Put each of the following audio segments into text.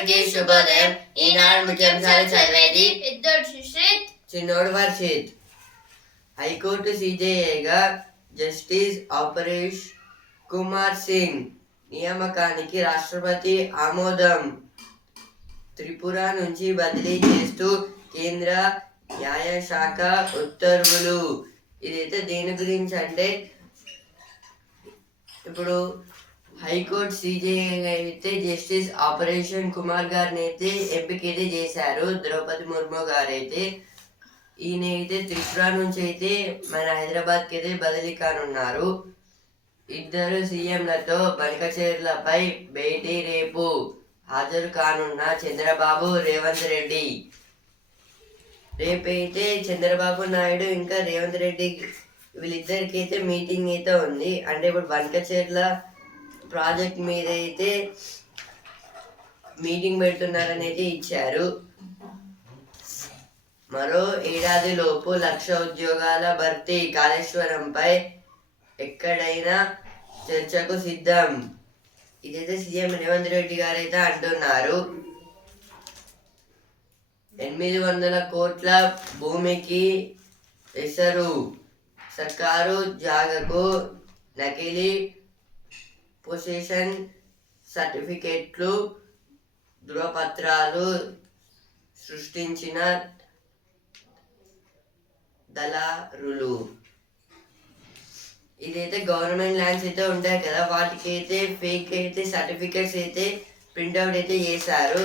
అందరికీ శుభోదయం ఈనాడు ముఖ్యాంశాలు చదివేది పెద్దోడు సుశ్రిత్ చిన్నోడు వర్షిత్ హైకోర్టు సిజేఏగా జస్టిస్ ఆపరేష్ కుమార్ సింగ్ నియామకానికి రాష్ట్రపతి ఆమోదం త్రిపుర నుంచి బదిలీ చేస్తూ కేంద్ర న్యాయశాఖ ఉత్తర్వులు ఇదైతే దేని గురించి అంటే ఇప్పుడు హైకోర్టు సిజేఐ అయితే జస్టిస్ ఆపరేషన్ కుమార్ గారిని అయితే ఎంపిక అయితే చేశారు. ద్రౌపది ముర్ము గారు అయితే ఈయన అయితే త్రిపుర నుంచి అయితే మన హైదరాబాద్కి అయితే బదిలీ కానున్నారు. ఇద్దరు సీఎంలతో బనకచేర్లపై భేటీ రేపు హాజరు కానున్న చంద్రబాబు రేవంత్ రెడ్డి. రేపైతే చంద్రబాబు నాయుడు ఇంకా రేవంత్ రెడ్డి వీళ్ళిద్దరికైతే మీటింగ్ అయితే ఉంది. అంటే ఇప్పుడు బనకచేర్ల ప్రాజెక్ట్ మీద అయితే మీటింగ్ పెడుతున్నారనేది ఇచ్చారు. మరో ఏడాది లోపు లక్ష ఉద్యోగాల భర్తీ కాళేశ్వరంపై ఎక్కడైనా చర్చకు సిద్ధం. ఇదైతే సీఎం రేవంత్ రెడ్డి గారు అయితే అంటున్నారు. ఎనిమిది వందల కోట్ల భూమికి ఎసరు. సర్కారు జాగకు నకిలీ పొజిషన్ సర్టిఫికెట్లు ధృవపత్రాలు సృష్టించిన దళారులు. ఇదైతే గవర్నమెంట్ ల్యాండ్స్ అయితే ఉంటాయి కదా వాటికి అయితే ఫేక్ అయితే సర్టిఫికెట్స్ అయితే ప్రింట్అవుట్ అయితే చేశారు.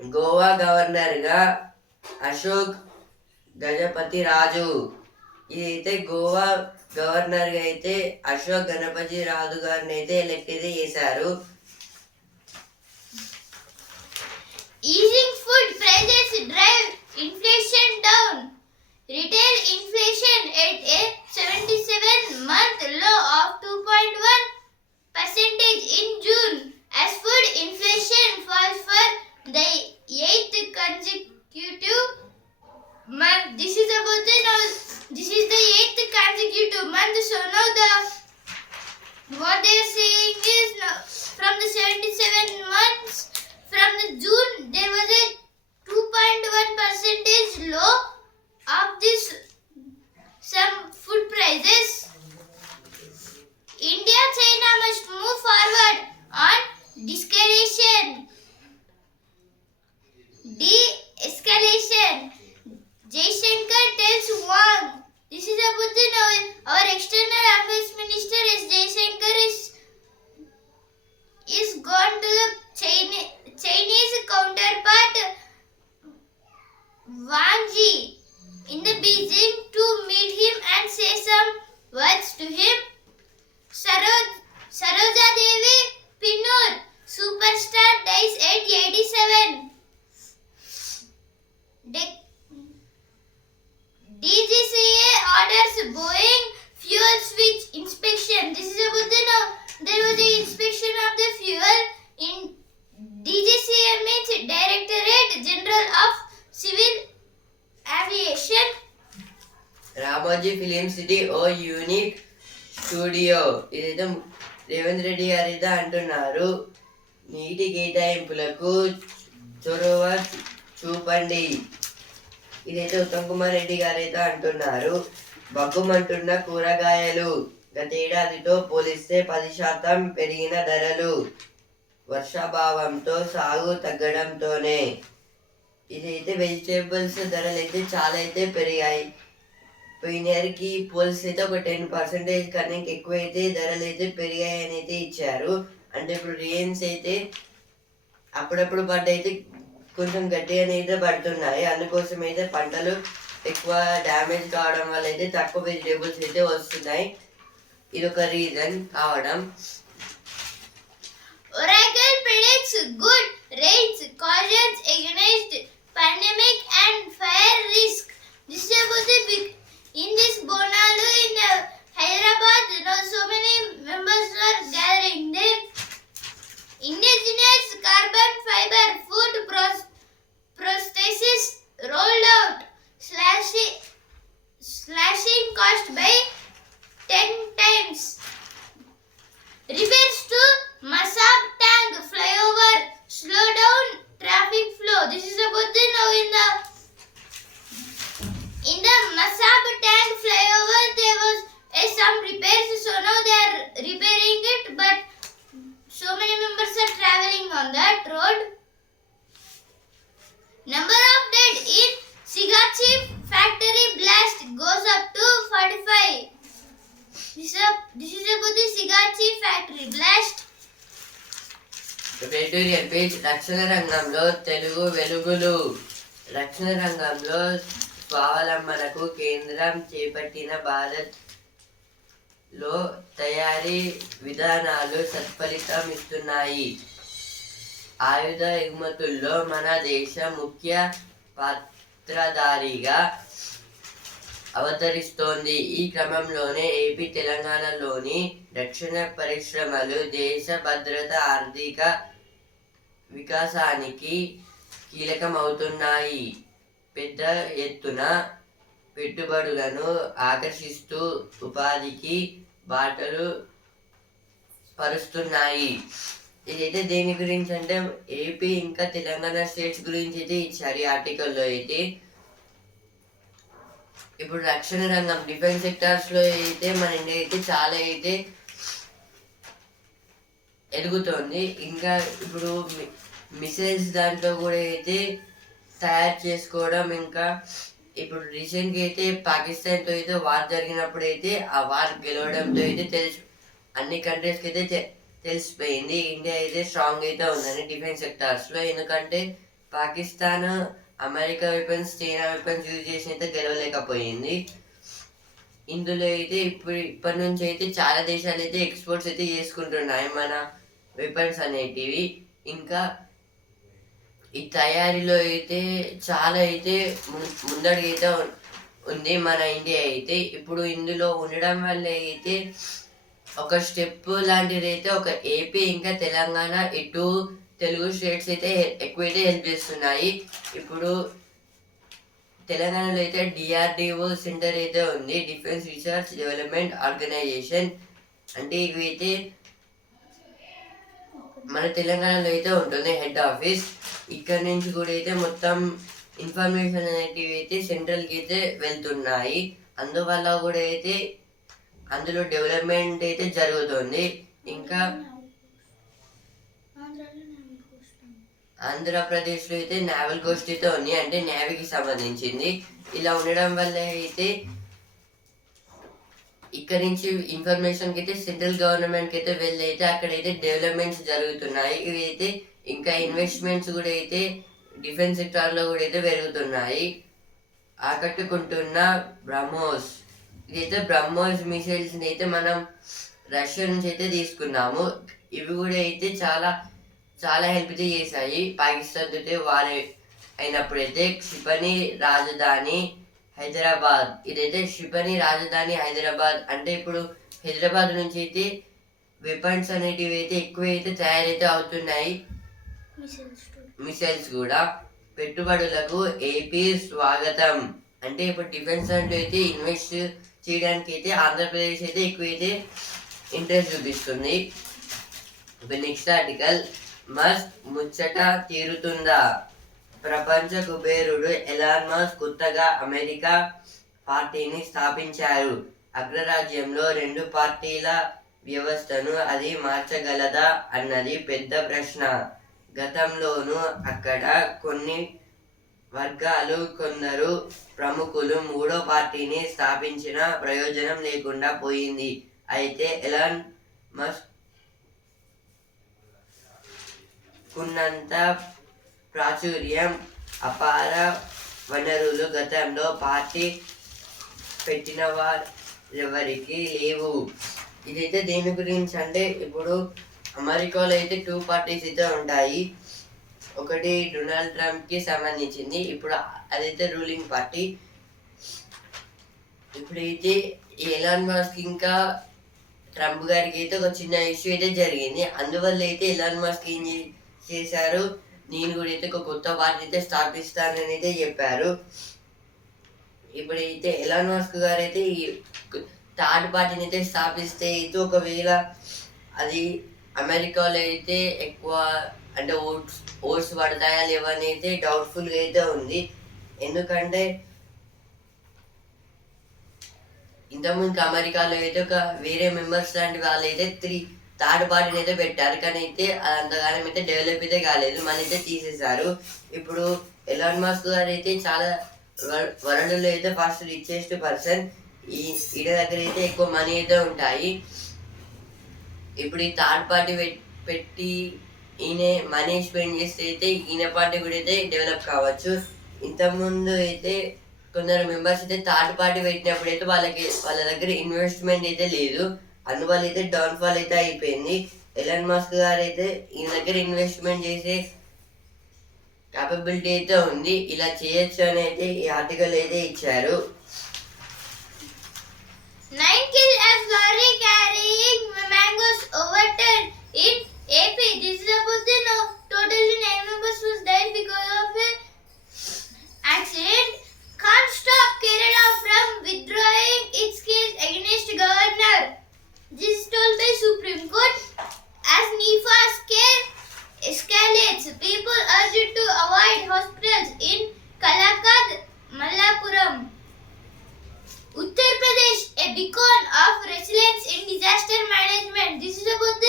గోవా గవర్నర్గా అశోక్ గజపతి రాజు ఇదైతే గోవా గవర్నర్గా అయితే అశోక్ గణపతి రాజు గారిని అయితే ఎలక్ట్ అయితే చేశారు. Easing food prices drive inflation down. Retail inflation at a Ramoji film city oh unique studio. ఇదైతే రేవంత్ రెడ్డి గారు అంటున్నారు. నీటి కేటాయింపులకు చొరవ చూపండి. ఇదైతే ఉత్తమ్ కుమార్ రెడ్డి గారైతే అంటున్నారు. బగ్గుమంటున్న కూరగాయలు గతేడాదితో పోలిస్తే పది శాతం పెరిగిన ధరలు. వర్షాభావంతో సాగు తగ్గడంతోనే. ఇదైతే వెజిటేబుల్స్ ధరలు అయితే చాలా అయితే పెరిగాయి. పోయిన ఇయర్కి పోలిస్తే అయితే ఒక టెన్ పర్సెంటేజ్ కన్నా ఎక్కువైతే ధరలు అయితే పెరిగాయని అయితే ఇచ్చారు. అంటే ఇప్పుడు రేన్స్ అయితే అప్పుడప్పుడు పడ్డ అయితే కొంచెం గట్టిగా అయితే పడుతున్నాయి. అందుకోసం అయితే పంటలు ఎక్కువ డ్యామేజ్ కావడం వల్ల అయితే తక్కువ వెజిటేబుల్స్ అయితే వస్తున్నాయి. ఇది ఒక రీజన్ కావడం. Oracle predicts good rains, cautions against pandemic and fire risk. This is about the big in this Bonalu in uh, Hyderabad. You know, so many members are gathering there. Indigenous carbon fiber food pros- prosthesis rolled out, slashing slashing cost by 10 times. Refers to Masab Tank flyover tutorial page రక్షణ రంగంలో తెలుగు వెలుగులు. రక్షణ రంగంలో స్వావలంబనకు కేంద్రం చేపట్టిన భారత్లో తయారీ విధానాలు సత్ఫలితం ఇస్తున్నాయి. ఆయుధ ఎగుమతుల్లో మన దేశం ముఖ్య పాత్రధారిగా అవతరిస్తోంది. ఈ క్రమంలోనే ఏపీ తెలంగాణలోని రక్షణ పరిశ్రమలు దేశ భద్రత ఆర్థిక వికాసానికి కీలకమవుతున్నాయి. పెద్ద ఎత్తున పెట్టుబడులను ఆకర్షిస్తూ ఉపాధికి బాటలు పరుస్తున్నాయి. ఇదైతే దేని గురించి అంటే ఏపీ ఇంకా తెలంగాణ స్టేట్స్ గురించి అయితే ఇచ్చారు ఈ ఆర్టికల్లో అయితే ఇప్పుడు రక్షణ రంగం డిఫెన్స్ సెక్టార్స్లో అయితే మన ఇండియా అయితే చాలా అయితే ఎదుగుతోంది. ఇంకా ఇప్పుడు మిసైల్స్ దాంట్లో కూడా అయితే తయారు చేసుకోవడం ఇంకా ఇప్పుడు రీసెంట్గా అయితే పాకిస్తాన్తో అయితే వార్ జరిగినప్పుడు అయితే ఆ వార్ గెలవడంతో అయితే తెలిసి. అన్ని కంట్రీస్కి అయితే తెలిసిపోయింది. ఇండియా అయితే స్ట్రాంగ్ అయితే ఉందని డిఫెన్స్ సెక్టార్స్లో ఎందుకంటే Pakistan America weapons China weapons use చేసి అయితే గెలవలేకపోయింది. ఇందులో అయితే ఇప్పుడు ఇప్పటి నుంచి అయితే చాలా దేశాలు అయితే ఎక్స్పోర్ట్స్ అయితే చేసుకుంటున్నాయి. మన వెపన్స్ అనేటివి. ఇంకా ఈ తయారీలో అయితే చాలా అయితే ము- అయితే ఉంది మన ఇండియా అయితే. ఇప్పుడు ఇందులో ఉండడం వల్ల అయితే ఒక స్టెప్ లాంటిది అయితే ఒక ఏపీ ఇంకా తెలంగాణ ఇటు తెలుగు స్టేట్స్ అయితే ఎక్కువైతే హెల్ప్ చేస్తున్నాయి. ఇప్పుడు తెలంగాణలో అయితే డిఆర్డిఓ సెంటర్ అయితే ఉంది. Defence research development organisation. అంటే ఇవి అయితే మన తెలంగాణలో అయితే ఉంటుంది హెడ్ ఆఫీస్ ఇక్కడ నుంచి కూడా అయితే మొత్తం ఇన్ఫర్మేషన్ అనేటివి అయితే సెంట్రల్కి అయితే వెళ్తున్నాయి. అందువల్ల కూడా అయితే అందులో డెవలప్మెంట్ అయితే జరుగుతుంది. ఇంకా ఆంధ్రప్రదేశ్లో అయితే నావల్ కోస్ట్ అయితే ఉంది. అంటే నేవీకి సంబంధించింది. ఇలా ఉండడం వల్ల అయితే ఇక్కడ నుంచి ఇన్ఫర్మేషన్కి అయితే సెంట్రల్ గవర్నమెంట్కి అయితే వెళ్ళైతే అక్కడైతే డెవలప్మెంట్స్ జరుగుతున్నాయి. ఇవి అయితే ఇంకా ఇన్వెస్ట్మెంట్స్ కూడా అయితే డిఫెన్స్ సెక్టార్లో కూడా అయితే పెరుగుతున్నాయి. ఆకట్టుకుంటున్న బ్రహ్మోస్. ఇదైతే బ్రహ్మోస్ మిసైల్స్ని అయితే మనం రష్యా నుంచి అయితే తీసుకున్నాము. ఇవి కూడా అయితే చాలా చాలా హెల్ప్ అయితే చేశాయి. పాకిస్తాన్ తోటి వారి అయినప్పుడైతే క్షిపణి రాజధాని హైదరాబాద్. ఇదైతే క్షిపణి రాజధాని హైదరాబాద్. అంటే ఇప్పుడు హైదరాబాద్ నుంచి అయితే వెపన్స్ అనేటివి అయితే ఎక్కువ అయితే తయారైతే అవుతున్నాయి. మిసైల్స్ కూడా. పెట్టుబడులకు ఏపీ స్వాగతం. అంటే ఇప్పుడు డిఫెన్స్ అంటే అయితే ఇన్వెస్ట్ చేయడానికి అయితే ఆంధ్రప్రదేశ్ అయితే ఎక్కువైతే ఇంట్రెస్ట్ చూపిస్తుంది. ఇప్పుడు నెక్స్ట్ ఆర్టికల్. మస్ట్ ముచ్చట తీరుతుందా? ప్రపంచ కుబేరుడు ఎలాన్ మస్క్ కొత్తగా అమెరికా పార్టీని స్థాపించారు. అగ్రరాజ్యంలో రెండు పార్టీల వ్యవస్థను అది మార్చగలదా అన్నది పెద్ద ప్రశ్న. గతంలోనూ అక్కడ కొన్ని వర్గాలు కొందరు ప్రముఖులు మూడో పార్టీని స్థాపించిన ప్రయోజనం లేకుండా పోయింది. అయితే ఎలాన్ మస్క్ కున్నంత ప్రాచుర్యం అపార వనరులు గతంలో పార్టీ పెట్టిన వారెవరికి లేవు. ఇదైతే దేని గురించి అంటే ఇప్పుడు అమెరికాలో అయితే టూ పార్టీస్ అయితే ఉంటాయి. ఒకటి డొనాల్డ్ ట్రంప్కి సంబంధించింది ఇప్పుడు అదైతే రూలింగ్ పార్టీ. ఇప్పుడైతే ఎలాన్ మాస్క్ ఇంకా ట్రంప్ గారికి అయితే ఒక చిన్న ఇష్యూ అయితే జరిగింది. అందువల్ల అయితే ఎలాన్ మాస్క్ ఏం చేశారు? నేను కూడా అయితే ఒక కొత్త పార్టీ అయితే స్థాపిస్తానని అయితే చెప్పారు. ఇప్పుడైతే ఎలాన్ మస్క్ గారు అయితే ఈ థర్డ్ పార్టీని అయితే స్థాపిస్తే అయితే ఒకవేళ అది అమెరికాలో అయితే ఎక్కువ అంటే ఓట్స్ ఓట్స్ పడతాయా లేవని అయితే డౌట్ఫుల్గా అయితే ఉంది. ఎందుకంటే ఇంతకుముందు అమెరికాలో అయితే ఒక వేరే మెంబర్స్ లాంటి వాళ్ళు అయితే త్రీ థర్డ్ పార్టీని అయితే పెట్టారు. కానీ అయితే అది అంతగానం అయితే డెవలప్ అయితే కాలేదు. మళ్ళీ అయితే తీసేశారు. ఇప్పుడు ఎలాన్ మాస్క్ గారు అయితే చాలా వరల్డ్లో అయితే ఫస్ట్ రిచెస్ట్ పర్సన్ ఈ ఈడ దగ్గర అయితే ఎక్కువ మనీ అయితే ఉంటాయి. ఇప్పుడు ఈ థర్డ్ పార్టీ పెట్టి ఈయన మనీ స్పెండ్ చేస్తే అయితే ఈయన పార్టీ కూడా అయితే డెవలప్ కావచ్చు. ఇంతకుముందు అయితే కొందరు మెంబర్స్ అయితే థర్డ్ పార్టీ పెట్టినప్పుడు అయితే వాళ్ళకి వాళ్ళ దగ్గర ఇన్వెస్ట్మెంట్ అయితే లేదు. అందువల్ల అయితే డౌన్ఫాల్ అయితే అయిపోయింది. ఎలన్ మాస్క్ గారు అయితే ఈ దగ్గర ఇన్వెస్ట్మెంట్ చేసే కేపబిలిటీ అయితే ఉంది. ఇలా చేయొచ్చు అని అయితే ఈ ఆర్టికల్ అయితే ఇచ్చారు. Governor. This is told by Supreme Court. As Nifa scare escalates, people urged to avoid hospitals in Kalakad, Mallapuram. Uttar Pradesh, a beacon of resilience in disaster management. This is about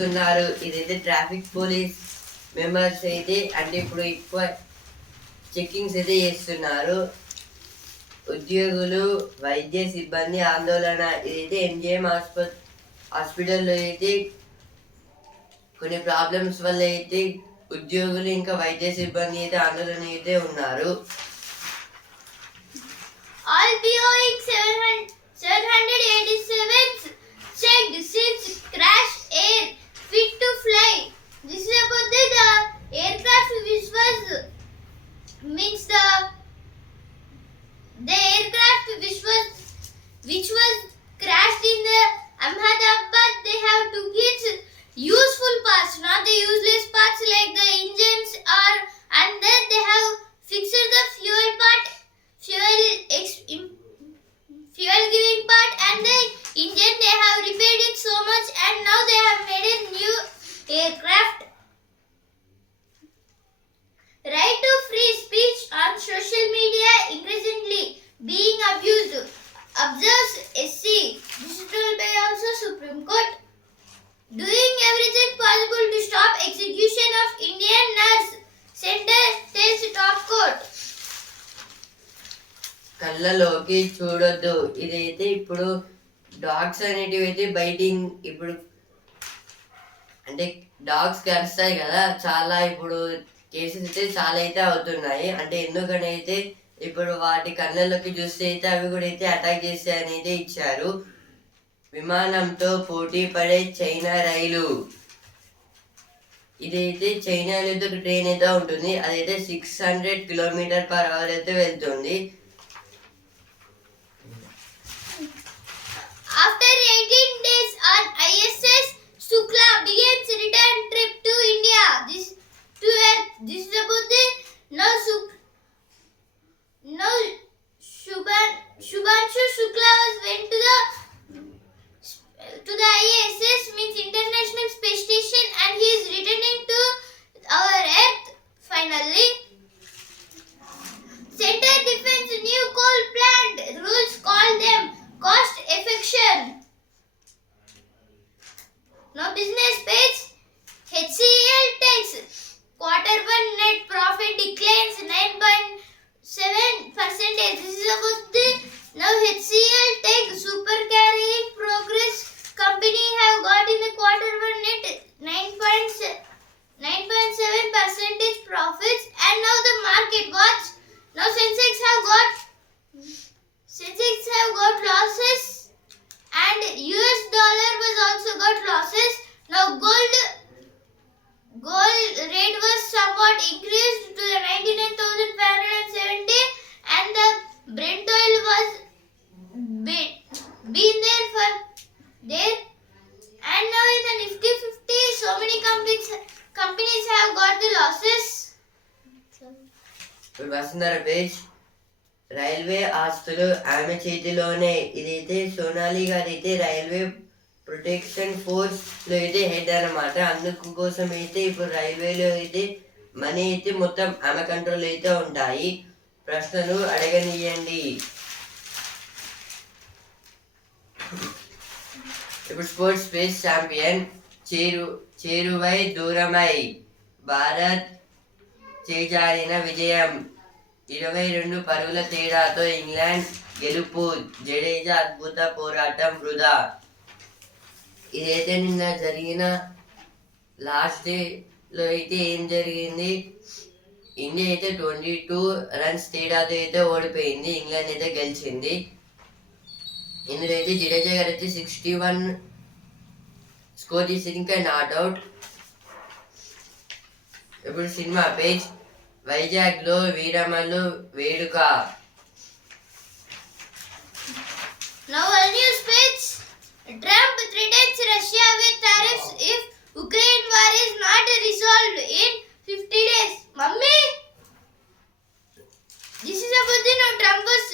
చూస్తున్నారు. ఇదైతే traffic police members అయితే అంటే ఇప్పుడు ఎక్కువ checkings అయితే చేస్తున్నారు. ఉద్యోగులు వైద్య సిబ్బంది ఆందోళన. ఇదైతే ఎంజిఎం హాస్పిటల్ హాస్పిటల్లో అయితే కొన్ని ప్రాబ్లమ్స్ వల్ల అయితే ఉద్యోగులు ఇంకా వైద్య సిబ్బంది అయితే ఆందోళన అయితే ఉన్నారు. All Boeing 700 787s checked since crash air. Fit to fly. This is about the, the aircraft which was means the the aircraft which was which was crashed in the Ahmedabad. They have to get useful parts, not the useless biting ఇప్పుడు అంటే dogs కరుస్తాయి కదా చాలా ఇప్పుడు cases అయితే చాలా అయితే అవుతున్నాయి. అంటే ఎందుకని అయితే ఇప్పుడు వాటి కళ్ళల్లోకి చూస్తే అయితే అవి కూడా అయితే అటాక్ చేస్తాయని అయితే ఇచ్చారు. విమానంతో పోటీ పడే చైనా రైలు. ఇదైతే చైనాలో అయితే ఒక ట్రైన్ అయితే ఉంటుంది. అదైతే six hundred kilometre per hour అయితే వెళ్తుంది. After 18 days on ISS, Sukla begins return trip to India. This to Earth. This is about the now Suk now Shubhan Shubhanshu Shukla was went to the college railway ఆస్తులు ఆమె చేతిలోనే. ఇదైతే సోనాలి గారు అయితే railway protection ఫోర్స్లో అయితే head అన్నమాట. అందుకు కోసం అయితే ఇప్పుడు రైల్వేలో అయితే మనీ అయితే మొత్తం ఆమె కంట్రోల్ అయితే ఉంటాయి. ప్రశ్నలు అడగనియండి. ఇప్పుడు స్పోర్ట్స్ స్పేస్ ఛాంపియన్ చేరు చేరువై దూరమై. భారత్ చేజారిన విజయం. ఇరవై రెండు పరుగుల తేడాతో ఇంగ్లాండ్ గెలుపు. జడేజా అద్భుత పోరాటం వృధా. ఇదైతే నిన్న జరిగిన లాస్ట్ డేలో అయితే ఏం జరిగింది? ఇండియా అయితే ట్వంటీ టూ రన్స్ తేడాతో అయితే ఓడిపోయింది. ఇంగ్లాండ్ అయితే గెలిచింది. ఇందులో అయితే జడేజా గారు అయితే సిక్స్టీ వన్ స్కోర్ చేసి ఇంకా నాట్ అవుట్. ఇప్పుడు సినిమా పేజ్. వైజాగ్ లో వీరమల్లు వేడుక Now a news page. Trump threatens Russia with tariffs if Ukraine war is not resolved in 50 days. Mummy, this is about the now Trump was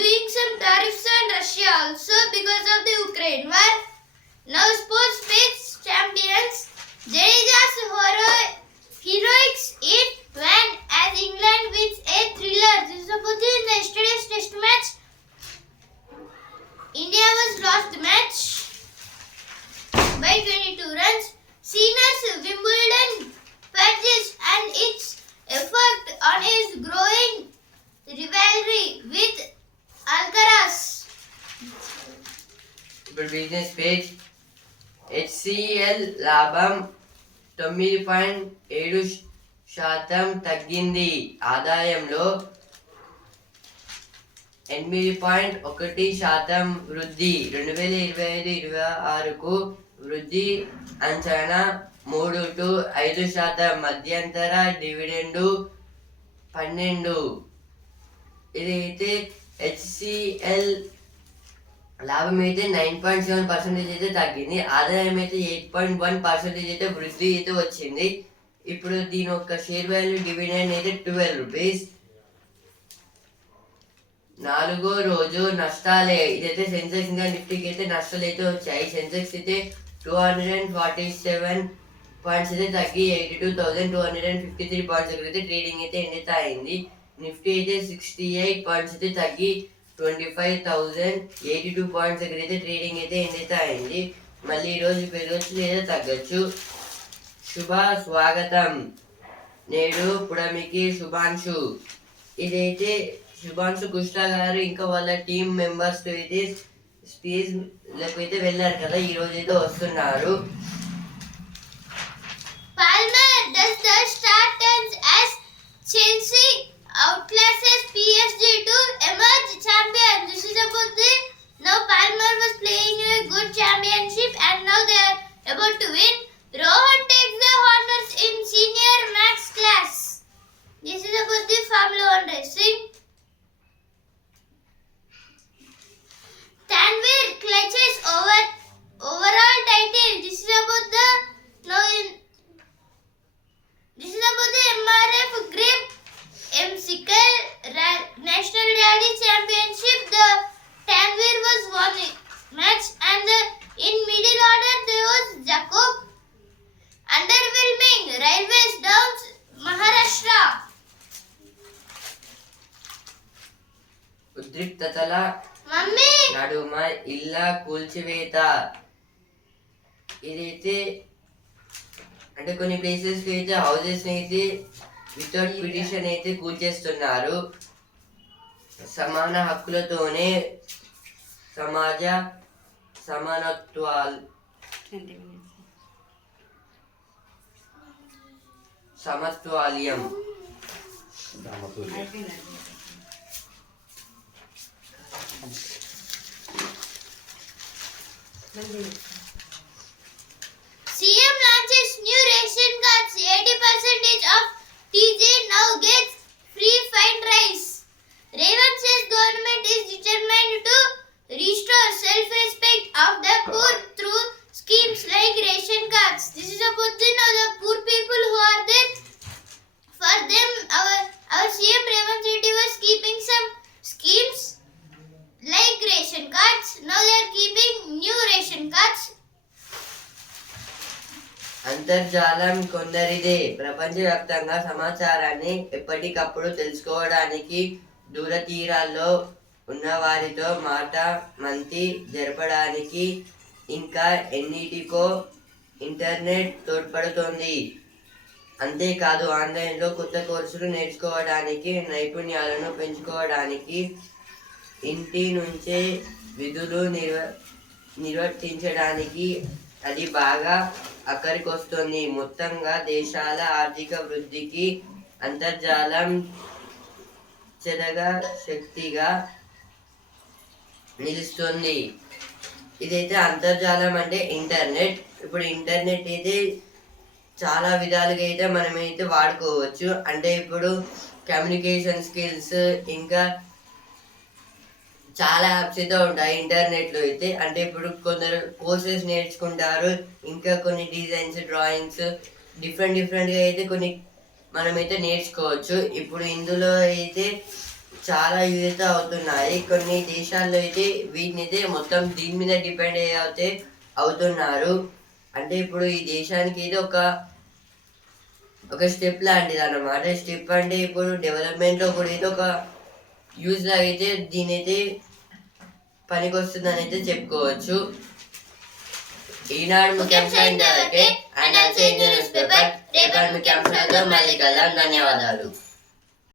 doing some tariffs on Russia also because of the Ukraine war. Now sports page champions Jadeja's hero, heroics in when as England wins a thriller. This is about the yesterday's test match. India was lost the match by 22 runs. Sena's Wimbledon purchase and its effect on his growing rivalry with Alcaraz. ఇప్పుడు business page HCl లాభం తొమ్మిది point ఏడు శాతం తగ్గింది. ఆదాయంలో ఎనిమిది point ఒకటి శాతం వృద్ధి. రెండు వేల ఇరవై ఐదు ఇరవై ఆరుకు వృద్ధి అంచనా మూడు టు ఐదు శాతం. మధ్యంతర డివిడెండు పన్నెండు. ఇదైతే హెచ్సిఎల్ లాభం అయితే నైన్ పాయింట్ సెవెన్ పర్సెంటేజ్ అయితే తగ్గింది. ఆదాయం అయితే ఎయిట్ పాయింట్ వన్ పర్సెంటేజ్ అయితే వృద్ధి అయితే వచ్చింది. ఇప్పుడు దీని యొక్క షేర్ వాల్యూ డివిడెండ్ అయితే ట్వెల్వ్ రూపీస్ నాలుగో రోజు నష్టాలే. ఇదైతే సెన్సెక్స్ ఇంకా నిఫ్టీకి అయితే నష్టాలు అయితే వచ్చాయి. సెన్సెక్స్ అయితే two hundred and forty seven points అయితే తగ్గి eighty two thousand two hundred and fifty three points దగ్గర అయితే ట్రేడింగ్ అయితే ఎండ్ అయితే అయింది నిఫ్టీ అయితే సిక్స్టీ ఎయిట్ పాయింట్స్ అయితే తగ్గి twenty five thousand eighty two points దగ్గర అయితే ట్రేడింగ్ అయితే ఎండ్ అయితే అయింది మళ్ళీ ఈరోజు పెరగచ్చు లేదా తగ్గచ్చు. శుభ స్వాగతం. నేడు పుడమికి శుభాంశు. ఇదైతే శుభాంశు కృష్ణ గారు ఇంకా వాళ్ళ టీం మెంబర్స్ అయితే స్పేస్ అయితే వెళ్ళారు కదా ఈ రోజు అయితే వస్తున్నారు Palmer does the start turns as Chelsea outclasses PSG to emerge champion. This is about the now Palmer was playing a good championship and now they are about to win. Rohan takes the honors in senior max class. This is about the Formula One racing. Tanvir clutches over overall title. This is about the now in this is about the MRF Grip M Sickle Ra- National Rally Championship. The Tanvir was won it match and the, in middle order there was Jacob. Underwhelming Railways downs Maharashtra. ఉద్రిక్తతల నడుమ ఇళ్ళ కూల్చివేత. ఇదైతే అంటే కొన్ని places అయితే houses అయితే without petition అయితే కూల్చేస్తున్నారు. సమాన హక్కులతోనే సమాజ సమానత్వాలు సమత్వాల్యం. CM launches new ration cards. 80% of TJ now gets free fried rice. Raven says government is determined to restore self-respect of the poor through schemes like ration cards. This is about the, you know, the poor people who are there. For them, our, our CM Raven Reddy was keeping some schemes new ration cards. అంతర్జాలం కొందరిదే. ప్రపంచవ్యాప్తంగా సమాచారాన్ని ఎప్పటికప్పుడు తెలుసుకోవడానికి దూర తీరాల్లో ఉన్న వారితో మాట మంతి జరపడానికి ఇంకా ఎన్నిటికో ఇంటర్నెట్ తోడ్పడుతోంది. అంతేకాదు ఆన్లైన్లో కొత్త కోర్సులు నేర్చుకోవడానికి నైపుణ్యాలను పెంచుకోవడానికి ఇంటి నుంచే విధులు నిర్వ నిర్వర్తించడానికి అది బాగా అక్కడికొస్తుంది. మొత్తంగా దేశాల ఆర్థిక వృద్ధికి అంతర్జాలం చెరగ శక్తిగా నిలుస్తుంది. ఇదైతే అంతర్జాలం అంటే ఇంటర్నెట్. ఇప్పుడు ఇంటర్నెట్ అయితే చాలా విధాలుగా అయితే మనమైతే వాడుకోవచ్చు. అంటే ఇప్పుడు కమ్యూనికేషన్ స్కిల్స్ ఇంకా చాలా యాప్స్ అయితే ఉంటాయి. ఇంటర్నెట్లో అయితే. అంటే ఇప్పుడు కొందరు కోర్సెస్ నేర్చుకుంటారు. ఇంకా కొన్ని డిజైన్స్ డ్రాయింగ్స్ డిఫరెంట్ డిఫరెంట్గా అయితే కొన్ని మనమైతే నేర్చుకోవచ్చు. ఇప్పుడు ఇందులో అయితే చాలా యూజ్ అయితే అవుతున్నాయి. కొన్ని దేశాల్లో అయితే వీటిని అయితే మొత్తం దీని మీద డిపెండ్ అయితే అవుతున్నారు. అంటే ఇప్పుడు ఈ దేశానికి ఇది ఒక ఒక స్టెప్ లాంటిది అన్నమాట. స్టెప్ అంటే ఇప్పుడు డెవలప్మెంట్లో కూడా ఇది ఒక యూజ్ అయితే దీని అయితే పనికి వస్తుందని అయితే చెప్పుకోవచ్చు ఈనాడు ముఖ్యాంశాలు ఇంతవరకే అండ్ న్యూస్ పేపర్. రేపటి ముఖ్యాంశాలతో మళ్ళీ కలుద్దాం. ధన్యవాదాలు.